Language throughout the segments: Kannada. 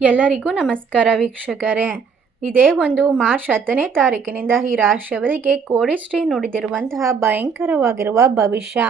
ಎಲ್ಲರಿಗೂ ನಮಸ್ಕಾರ ವೀಕ್ಷಕರೇ. ಇದೇ ಒಂದು ಮಾರ್ಚ್ 10ನೇ ತಾರೀಕಿನಿಂದ ಈ ರಾಶಿಯವರಿಗೆ ಕೋಡಿಶ್ರೀ ನುಡಿದಿರುವಂತಹ ಭಯಂಕರವಾಗಿರುವ ಭವಿಷ್ಯ.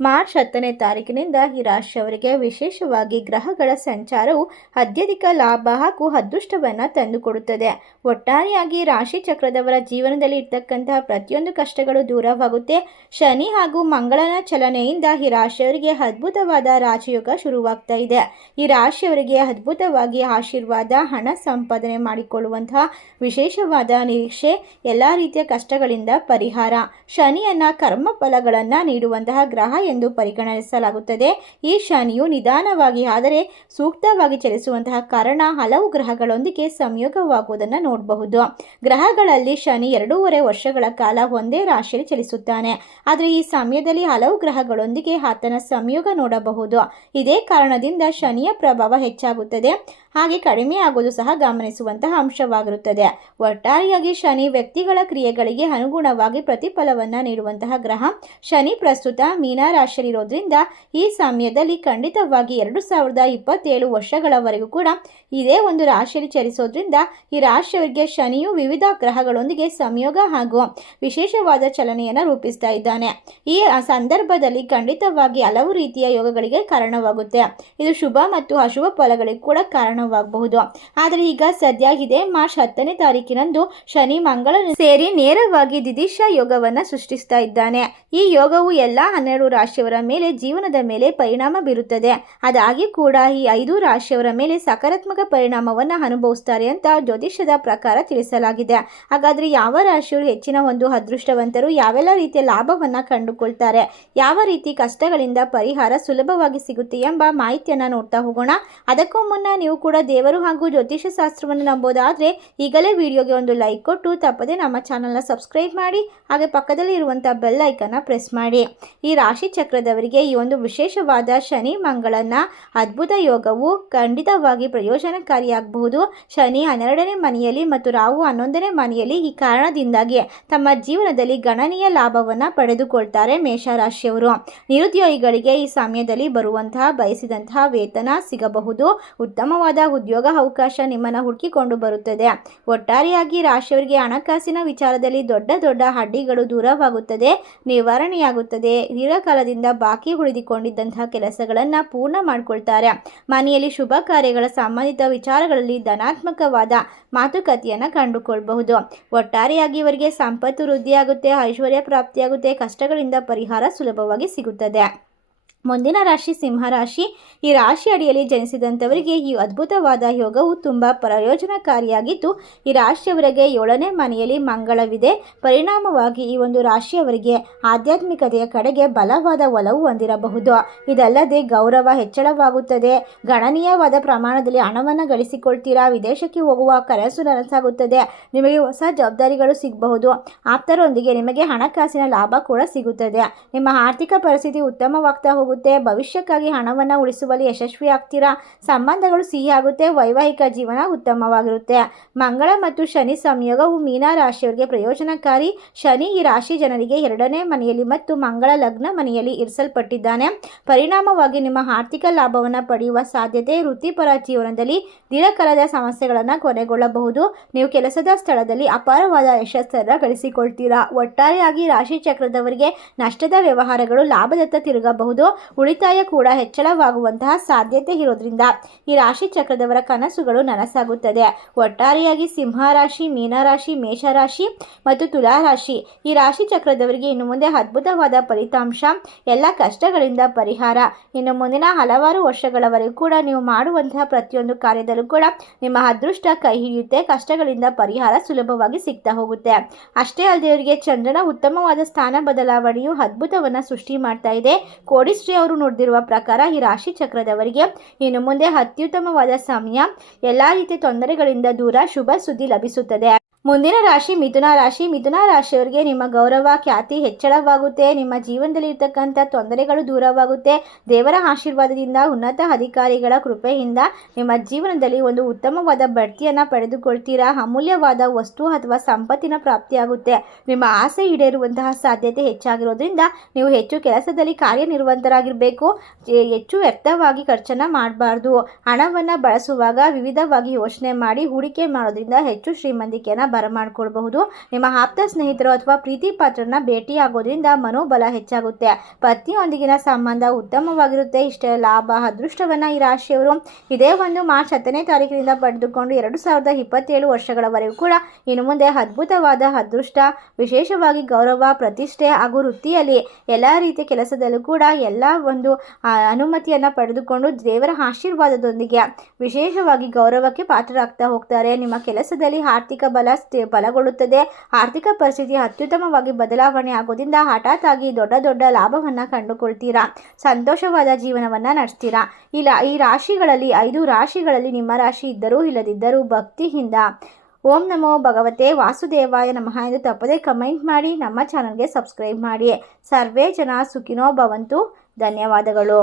ಮಾರ್ಚ್ 10ನೇ ತಾರೀಕಿನಿಂದ ಈ ರಾಶಿಯವರಿಗೆ ವಿಶೇಷವಾಗಿ ಗ್ರಹಗಳ ಸಂಚಾರವು ಅತ್ಯಧಿಕ ಲಾಭ ಹಾಗೂ ಅದೃಷ್ಟವನ್ನು ತಂದುಕೊಡುತ್ತದೆ. ಒಟ್ಟಾರೆಯಾಗಿ ರಾಶಿ ಚಕ್ರದವರ ಜೀವನದಲ್ಲಿ ಇರ್ತಕ್ಕಂತಹ ಪ್ರತಿಯೊಂದು ಕಷ್ಟಗಳು ದೂರವಾಗುತ್ತೆ. ಶನಿ ಹಾಗೂ ಮಂಗಳನ ಚಲನೆಯಿಂದ ಈ ರಾಶಿಯವರಿಗೆ ಅದ್ಭುತವಾದ ರಾಜಯೋಗ ಶುರುವಾಗ್ತಾ ಇದೆ. ಈ ರಾಶಿಯವರಿಗೆ ಅದ್ಭುತವಾಗಿ ಆಶೀರ್ವಾದ, ಹಣ ಸಂಪಾದನೆ ಮಾಡಿಕೊಳ್ಳುವಂತಹ ವಿಶೇಷವಾದ ನಿರೀಕ್ಷೆ, ಎಲ್ಲ ರೀತಿಯ ಕಷ್ಟಗಳಿಂದ ಪರಿಹಾರ. ಶನಿಯನ್ನ ಕರ್ಮ ಫಲಗಳನ್ನು ನೀಡುವಂತಹ ಗ್ರಹ ಎಂದು ಪರಿಗಣಿಸಲಾಗುತ್ತದೆ. ಈ ಶನಿಯು ನಿಧಾನವಾಗಿ ಆದರೆ ಸೂಕ್ತವಾಗಿ ಚಲಿಸುವಂತಹ ಕಾರಣ ಹಲವು ಗ್ರಹಗಳೊಂದಿಗೆ ಸಂಯೋಗವಾಗುವುದನ್ನು ನೋಡಬಹುದು. ಗ್ರಹಗಳಲ್ಲಿ ಶನಿ 2.5 ವರ್ಷಗಳ ಕಾಲ ಒಂದೇ ರಾಶಿಯಲ್ಲಿ ಚಲಿಸುತ್ತಾನೆ. ಆದರೆ ಈ ಸಮಯದಲ್ಲಿ ಹಲವು ಗ್ರಹಗಳೊಂದಿಗೆ ಆತನ ಸಂಯೋಗ ನೋಡಬಹುದು. ಇದೇ ಕಾರಣದಿಂದ ಶನಿಯ ಪ್ರಭಾವ ಹೆಚ್ಚಾಗುತ್ತದೆ, ಹಾಗೆ ಕಡಿಮೆ ಆಗುವುದು ಸಹ ಗಮನಿಸುವಂತಹ ಅಂಶವಾಗಿರುತ್ತದೆ. ಒಟ್ಟಾರೆಯಾಗಿ ಶನಿ ವ್ಯಕ್ತಿಗಳ ಕ್ರಿಯೆಗಳಿಗೆ ಅನುಗುಣವಾಗಿ ಪ್ರತಿಫಲವನ್ನು ನೀಡುವಂತಹ ಗ್ರಹ. ಶನಿ ಪ್ರಸ್ತುತ ಮೀನ ರಾಶಿಯಲ್ಲಿರೋದ್ರಿಂದ ಈ ಸಮಯದಲ್ಲಿ ಖಂಡಿತವಾಗಿ 2027 ವರ್ಷಗಳವರೆಗೂ ಕೂಡ ಇದೇ ಒಂದು ರಾಶಿಯಲ್ಲಿ ಚಲಿಸೋದ್ರಿಂದ ಈ ರಾಶಿಯವರಿಗೆ ಶನಿಯು ವಿವಿಧ ಗ್ರಹಗಳೊಂದಿಗೆ ಸಂಯೋಗ ಹಾಗೂ ವಿಶೇಷವಾದ ಚಲನೆಯನ್ನು ರೂಪಿಸ್ತಾ ಇದ್ದಾನೆ. ಈ ಸಂದರ್ಭದಲ್ಲಿ ಖಂಡಿತವಾಗಿ ಹಲವು ರೀತಿಯ ಯೋಗಗಳಿಗೆ ಕಾರಣವಾಗುತ್ತೆ. ಇದು ಶುಭ ಮತ್ತು ಅಶುಭ ಫಲಗಳಿಗೆ ಕೂಡ ಕಾರಣವಾಗಬಹುದು. ಆದರೆ ಈಗ ಸದ್ಯ ಇದೆ ಮಾರ್ಚ್ 10ನೇ ತಾರೀಕಿನಂದು ಶನಿ ಮಂಗಳ ಸೇರಿ ನೇರವಾಗಿ ದ್ವಿದಿಶ ಯೋಗವನ್ನು ಸೃಷ್ಟಿಸ್ತಾ ಇದ್ದಾನೆ. ಈ ಯೋಗವು ಎಲ್ಲ 12 ರಾಶಿಯವರ ಮೇಲೆ ಜೀವನದ ಮೇಲೆ ಪರಿಣಾಮ ಬೀರುತ್ತದೆ. ಅದಾಗಿ ಕೂಡ ಈ 5 ರಾಶಿಯವರ ಮೇಲೆ ಸಕಾರಾತ್ಮಕ ಪರಿಣಾಮವನ್ನು ಅನುಭವಿಸ್ತಾರೆ ಅಂತ ಜ್ಯೋತಿಷ್ಯದ ಪ್ರಕಾರ ತಿಳಿಸಲಾಗಿದೆ. ಹಾಗಾದ್ರೆ ಯಾವ ರಾಶಿಯವರು ಹೆಚ್ಚಿನ ಒಂದು ಅದೃಷ್ಟವಂತರು, ಯಾವೆಲ್ಲ ರೀತಿಯ ಲಾಭವನ್ನು ಕಂಡುಕೊಳ್ತಾರೆ, ಯಾವ ರೀತಿ ಕಷ್ಟಗಳಿಂದ ಪರಿಹಾರ ಸುಲಭವಾಗಿ ಸಿಗುತ್ತೆ ಎಂಬ ಮಾಹಿತಿಯನ್ನು ನೋಡ್ತಾ ಹೋಗೋಣ. ಅದಕ್ಕೂ ಮುನ್ನ ನೀವು ಕೂಡ ದೇವರು ಹಾಗೂ ಜ್ಯೋತಿಷ್ಯ ಶಾಸ್ತ್ರವನ್ನು ನಂಬೋದಾದರೆ ಈಗಲೇ ವಿಡಿಯೋಗೆ ಒಂದು ಲೈಕ್ ಕೊಟ್ಟು ತಪ್ಪದೆ ನಮ್ಮ ಚಾನಲ್ನ ಸಬ್ಸ್ಕ್ರೈಬ್ ಮಾಡಿ, ಹಾಗೆ ಪಕ್ಕದಲ್ಲಿ ಇರುವಂಥ ಬೆಲ್ ಐಕನ್ನ ಪ್ರೆಸ್ ಮಾಡಿ. ಈ ರಾಶಿ ಚಕ್ರದವರಿಗೆ ಈ ಒಂದು ವಿಶೇಷವಾದ ಶನಿ ಮಂಗಳನ ಅದ್ಭುತ ಯೋಗವು ಖಂಡಿತವಾಗಿ ಪ್ರಯೋಜನಕಾರಿಯಾಗಬಹುದು. ಶನಿ 12ನೇ ಮನೆಯಲ್ಲಿ ಮತ್ತು ರಾಹು 11ನೇ ಮನೆಯಲ್ಲಿ. ಈ ಕಾರಣದಿಂದಾಗಿ ತಮ್ಮ ಜೀವನದಲ್ಲಿ ಗಣನೀಯ ಲಾಭವನ್ನು ಪಡೆದುಕೊಳ್ತಾರೆ ಮೇಷರಾಶಿಯವರು. ನಿರುದ್ಯೋಗಿಗಳಿಗೆ ಈ ಸಮಯದಲ್ಲಿ ಬರುವಂತಹ ಬಯಸಿದಂತಹ ವೇತನ ಸಿಗಬಹುದು. ಉತ್ತಮವಾದ ಉದ್ಯೋಗ ಅವಕಾಶ ನಿಮ್ಮನ್ನು ಹುಡುಕಿಕೊಂಡು ಬರುತ್ತದೆ. ಒಟ್ಟಾರೆಯಾಗಿ ರಾಶಿಯವರಿಗೆ ಹಣಕಾಸಿನ ವಿಚಾರದಲ್ಲಿ ದೊಡ್ಡ ದೊಡ್ಡ ಅಡ್ಡಿಗಳು ದೂರವಾಗುತ್ತದೆ, ನಿವಾರಣೆಯಾಗುತ್ತದೆ. ದೀರ್ಘಕಾಲದಿಂದ ಬಾಕಿ ಉಳಿದುಕೊಂಡಿದ್ದಂತಹ ಕೆಲಸಗಳನ್ನು ಪೂರ್ಣ ಮಾಡಿಕೊಳ್ತಾರೆ. ಮನೆಯಲ್ಲಿ ಶುಭ ಕಾರ್ಯಗಳ ಸಂಬಂಧಿತ ವಿಚಾರಗಳಲ್ಲಿ ಧನಾತ್ಮಕವಾದ ಮಾತುಕತೆಯನ್ನು ಕಂಡುಕೊಳ್ಳಬಹುದು. ಒಟ್ಟಾರೆಯಾಗಿ ಇವರಿಗೆ ಸಂಪತ್ತು ವೃದ್ಧಿಯಾಗುತ್ತೆ, ಐಶ್ವರ್ಯ ಪ್ರಾಪ್ತಿಯಾಗುತ್ತೆ, ಕಷ್ಟಗಳಿಂದ ಪರಿಹಾರ ಸುಲಭವಾಗಿ ಸಿಗುತ್ತದೆ. ಮುಂದಿನ ರಾಶಿ ಸಿಂಹರಾಶಿ. ಈ ರಾಶಿ ಅಡಿಯಲ್ಲಿ ಜನಿಸಿದಂಥವರಿಗೆ ಈ ಅದ್ಭುತವಾದ ಯೋಗವು ತುಂಬ ಪ್ರಯೋಜನಕಾರಿಯಾಗಿದ್ದು, ಈ ರಾಶಿಯವರಿಗೆ 7ನೇ ಮನೆಯಲ್ಲಿ ಮಂಗಳವಿದೆ. ಪರಿಣಾಮವಾಗಿ ಈ ಒಂದು ರಾಶಿಯವರಿಗೆ ಆಧ್ಯಾತ್ಮಿಕತೆಯ ಕಡೆಗೆ ಬಲವಾದ ಒಲವು ಹೊಂದಿರಬಹುದು. ಇದಲ್ಲದೆ ಗೌರವ ಹೆಚ್ಚಳವಾಗುತ್ತದೆ. ಗಣನೀಯವಾದ ಪ್ರಮಾಣದಲ್ಲಿ ಹಣವನ್ನು ಗಳಿಸಿಕೊಳ್ತೀರಾ. ವಿದೇಶಕ್ಕೆ ಹೋಗುವ ಕನಸು ನನಸಾಗುತ್ತದೆ. ನಿಮಗೆ ಹೊಸ ಜವಾಬ್ದಾರಿಗಳು ಸಿಗಬಹುದು. ಆಪ್ತರೊಂದಿಗೆ ನಿಮಗೆ ಹಣಕಾಸಿನ ಲಾಭ ಕೂಡ ಸಿಗುತ್ತದೆ. ನಿಮ್ಮ ಆರ್ಥಿಕ ಪರಿಸ್ಥಿತಿ ಉತ್ತಮವಾಗ್ತಾ ಹೋಗುತ್ತೆ. ಭವಿಷ್ಯಕ್ಕಾಗಿ ಹಣವನ್ನು ಉಳಿಸುವಲ್ಲಿ ಯಶಸ್ವಿ ಆಗ್ತೀರಾ. ಸಂಬಂಧಗಳು ಸಿಹಿಯಾಗುತ್ತೆ. ವೈವಾಹಿಕ ಜೀವನ ಉತ್ತಮವಾಗಿರುತ್ತೆ. ಮಂಗಳ ಮತ್ತು ಶನಿ ಸಂಯೋಗವು ಮೀನ ರಾಶಿಯವರಿಗೆ ಪ್ರಯೋಜನಕಾರಿ. ಶನಿ ಈ ರಾಶಿ ಜನರಿಗೆ 2ನೇ ಮನೆಯಲ್ಲಿ ಮತ್ತು ಮಂಗಳ ಲಗ್ನ ಮನೆಯಲ್ಲಿ ಇರಿಸಲ್ಪಟ್ಟಿದ್ದಾನೆ. ಪರಿಣಾಮವಾಗಿ ನಿಮ್ಮ ಆರ್ಥಿಕ ಲಾಭವನ್ನು ಪಡೆಯುವ ಸಾಧ್ಯತೆ. ವೃತ್ತಿಪರ ಜೀವನದಲ್ಲಿ ದೀರ್ಘಕಾಲದ ಸಮಸ್ಯೆಗಳನ್ನು ಕೊನೆಗೊಳ್ಳಬಹುದು. ನೀವು ಕೆಲಸದ ಸ್ಥಳದಲ್ಲಿ ಅಪಾರವಾದ ಯಶಸ್ಸನ್ನು ಗಳಿಸಿಕೊಳ್ತೀರಾ. ಒಟ್ಟಾರೆಯಾಗಿ ರಾಶಿ ಚಕ್ರದವರಿಗೆ ನಷ್ಟದ ವ್ಯವಹಾರಗಳು ಲಾಭದತ್ತ ತಿರುಗಬಹುದು. ಉಳಿತಾಯ ಕೂಡ ಹೆಚ್ಚಳವಾಗುವಂತಹ ಸಾಧ್ಯತೆ ಇರೋದ್ರಿಂದ ಈ ರಾಶಿ ಚಕ್ರದವರ ಕನಸುಗಳು ನನಸಾಗುತ್ತದೆ. ಒಟ್ಟಾರೆಯಾಗಿ ಸಿಂಹರಾಶಿ, ಮೀನರಾಶಿ, ಮೇಷರಾಶಿ ಮತ್ತು ತುಲಾರಾಶಿ ಈ ರಾಶಿ ಚಕ್ರದವರಿಗೆ ಇನ್ನು ಮುಂದೆ ಅದ್ಭುತವಾದ ಫಲಿತಾಂಶ, ಎಲ್ಲ ಕಷ್ಟಗಳಿಂದ ಪರಿಹಾರ. ಇನ್ನು ಮುಂದಿನ ಹಲವಾರು ವರ್ಷಗಳವರೆಗೂ ಕೂಡ ನೀವು ಮಾಡುವಂತಹ ಪ್ರತಿಯೊಂದು ಕಾರ್ಯದಲ್ಲೂ ಕೂಡ ನಿಮ್ಮ ಅದೃಷ್ಟ ಕೈ ಹಿಡಿಯುತ್ತೆ. ಕಷ್ಟಗಳಿಂದ ಪರಿಹಾರ ಸುಲಭವಾಗಿ ಸಿಗ್ತಾ ಹೋಗುತ್ತೆ. ಅಷ್ಟೇ ಅಲ್ಲದೆ ಇವರಿಗೆ ಚಂದ್ರನ ಉತ್ತಮವಾದ ಸ್ಥಾನ ಬದಲಾವಣೆಯು ಅದ್ಭುತವನ್ನು ಸೃಷ್ಟಿ ಮಾಡ್ತಾ ಇದೆ. ಕೋಡಿಶ್ರೀ ಅವರು ನುಡಿದಿರುವ ಪ್ರಕಾರ ಈ ರಾಶಿ ಚಕ್ರದವರಿಗೆ ಇನ್ನು ಮುಂದೆ ಅತ್ಯುತ್ತಮವಾದ ಸಮಯ. ಎಲ್ಲ ರೀತಿಯ ತೊಂದರೆಗಳಿಂದ ದೂರ, ಶುಭ ಸುದ್ದಿ ಲಭಿಸುತ್ತದೆ. ಮುಂದಿನ ರಾಶಿ ಮಿಥುನ ರಾಶಿ. ಮಿಥುನ ರಾಶಿಯವರಿಗೆ ನಿಮ್ಮ ಗೌರವ ಖ್ಯಾತಿ ಹೆಚ್ಚಳವಾಗುತ್ತೆ. ನಿಮ್ಮ ಜೀವನದಲ್ಲಿ ಇರ್ತಕ್ಕಂಥ ತೊಂದರೆಗಳು ದೂರವಾಗುತ್ತೆ. ದೇವರ ಆಶೀರ್ವಾದದಿಂದ, ಉನ್ನತ ಅಧಿಕಾರಿಗಳ ಕೃಪೆಯಿಂದ ನಿಮ್ಮ ಜೀವನದಲ್ಲಿ ಒಂದು ಉತ್ತಮವಾದ ಬಡ್ತಿಯನ್ನು ಪಡೆದುಕೊಳ್ತೀರಾ. ಅಮೂಲ್ಯವಾದ ವಸ್ತು ಅಥವಾ ಸಂಪತ್ತಿನ ಪ್ರಾಪ್ತಿಯಾಗುತ್ತೆ. ನಿಮ್ಮ ಆಸೆ ಈಡೇರುವಂತಹ ಸಾಧ್ಯತೆ ಹೆಚ್ಚಾಗಿರೋದ್ರಿಂದ ನೀವು ಹೆಚ್ಚು ಕೆಲಸದಲ್ಲಿ ಕಾರ್ಯನಿರ್ವಹಿತರಾಗಿರಬೇಕು. ಹೆಚ್ಚು ವ್ಯರ್ಥವಾಗಿ ಖರ್ಚನ್ನು ಮಾಡಬಾರ್ದು. ಹಣವನ್ನು ಬಳಸುವಾಗ ವಿವಿಧವಾಗಿ ಯೋಚನೆ ಮಾಡಿ ಹೂಡಿಕೆ ಮಾಡೋದ್ರಿಂದ ಹೆಚ್ಚು ಶ್ರೀಮಂತಿಕೆಯನ್ನು ಬರಮಾಡಿಕೊಳ್ಬಹುದು. ನಿಮ್ಮ ಆಪ್ತ ಸ್ನೇಹಿತರು ಅಥವಾ ಪ್ರೀತಿ ಪಾತ್ರರನ್ನ ಭೇಟಿಯಾಗೋದ್ರಿಂದ ಮನೋಬಲ ಹೆಚ್ಚಾಗುತ್ತೆ. ಪತ್ನಿಯೊಂದಿಗಿನ ಸಂಬಂಧ ಉತ್ತಮವಾಗಿರುತ್ತೆ. ಇಷ್ಟೇ ಲಾಭ ಅದೃಷ್ಟವನ್ನು ಈ ರಾಶಿಯವರು ಇದೇ ಒಂದು ಮಾರ್ಚ್ 10ನೇ ತಾರೀಕಿನಿಂದ ಪಡೆದುಕೊಂಡು 2027 ವರ್ಷಗಳವರೆಗೂ ಕೂಡ ಇನ್ನು ಮುಂದೆ ಅದ್ಭುತವಾದ ಅದೃಷ್ಟ, ವಿಶೇಷವಾಗಿ ಗೌರವ, ಪ್ರತಿಷ್ಠೆ ಹಾಗೂ ವೃತ್ತಿಯಲ್ಲಿ ಎಲ್ಲ ರೀತಿಯ ಕೆಲಸದಲ್ಲೂ ಕೂಡ ಎಲ್ಲ ಒಂದು ಅನುಮತಿಯನ್ನು ಪಡೆದುಕೊಂಡು ದೇವರ ಆಶೀರ್ವಾದದೊಂದಿಗೆ ವಿಶೇಷವಾಗಿ ಗೌರವಕ್ಕೆ ಪಾತ್ರರಾಗ್ತಾ ಹೋಗ್ತಾರೆ. ನಿಮ್ಮ ಕೆಲಸದಲ್ಲಿ ಆರ್ಥಿಕ ಬಲಗೊಳ್ಳುತ್ತದೆ. ಆರ್ಥಿಕ ಪರಿಸ್ಥಿತಿ ಅತ್ಯುತ್ತಮವಾಗಿ ಬದಲಾವಣೆ ಆಗೋದ್ರಿಂದ ಹಠಾತ್ ಆಗಿ ದೊಡ್ಡ ಲಾಭವನ್ನು ಕಂಡುಕೊಳ್ತೀರಾ. ಸಂತೋಷವಾದ ಜೀವನವನ್ನು ನಡೆಸ್ತೀರಾ. ಈ ರಾಶಿಗಳಲ್ಲಿ 5 ರಾಶಿಗಳಲ್ಲಿ ನಿಮ್ಮ ರಾಶಿ ಇದ್ದರೂ ಇಲ್ಲದಿದ್ದರೂ ಭಕ್ತಿಯಿಂದ ಓಂ ನಮೋ ಭಗವತೆ ವಾಸುದೇವಾಯ ನಮಃ ಎಂದು ತಪ್ಪದೇ ಕಮೆಂಟ್ ಮಾಡಿ. ನಮ್ಮ ಚಾನಲ್ಗೆ ಸಬ್ಸ್ಕ್ರೈಬ್ ಮಾಡಿ. ಸರ್ವೇ ಜನ ಸುಖಿನೋ ಭವಂತು. ಧನ್ಯವಾದಗಳು.